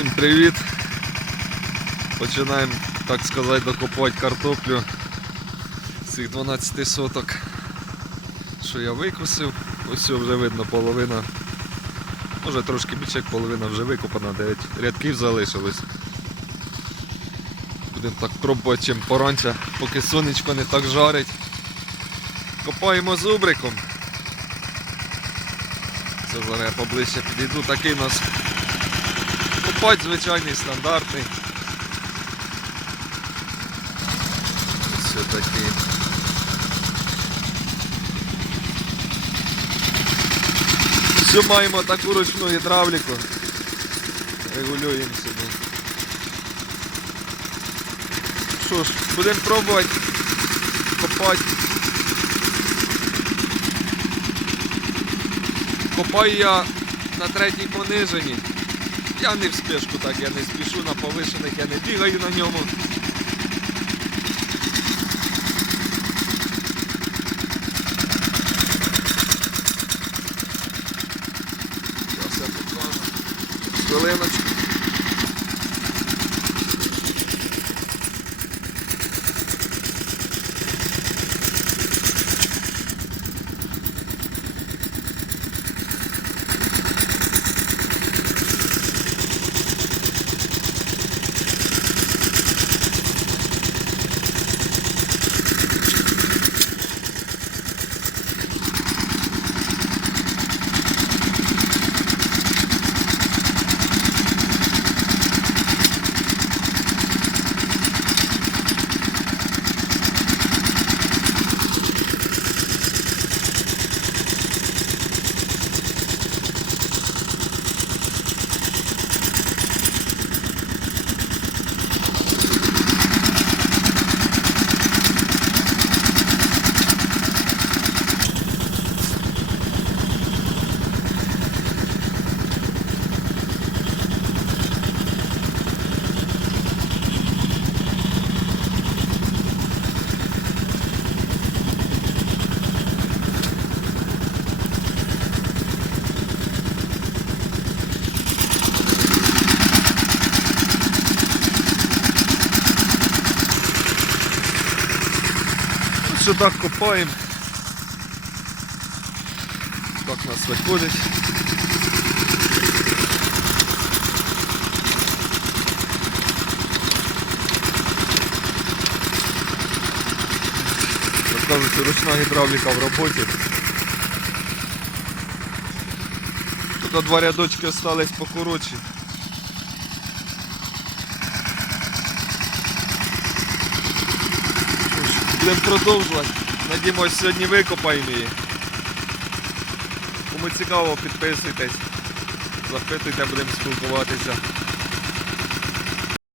Всім привіт! Починаємо, так сказати, докопувати картоплю з цих 12 соток, що я викосив. Ось вже видно половина. Може трошки більше, як половина вже викопана, 9 рядків залишилось. Будемо так пробувати чим поранче, поки сонечко не так жарить. Копаємо зубриком. Це зараз я поближче підійду. Такий у нас копать звичайний, стандартний. Ось такий. Все маємо таку ручну гідравліку. Регулюємо собі. Що ж, будемо пробувати копати. Копаю я на третій пониженні. Я не в спешку так, я не спішу на повишених, я не бігаю на ньому. Я все покажу. Хвилиночку. Ось Сюди копаємо. Так нас виходить. Кажуть, ручна гідравліка в роботі. Тут два рядочки остались покоротші. Будемо продовжувати. Надіємось, сьогодні викопаємо її. Кому цікаво, підписуйтесь, запитуйте, будемо спілкуватися.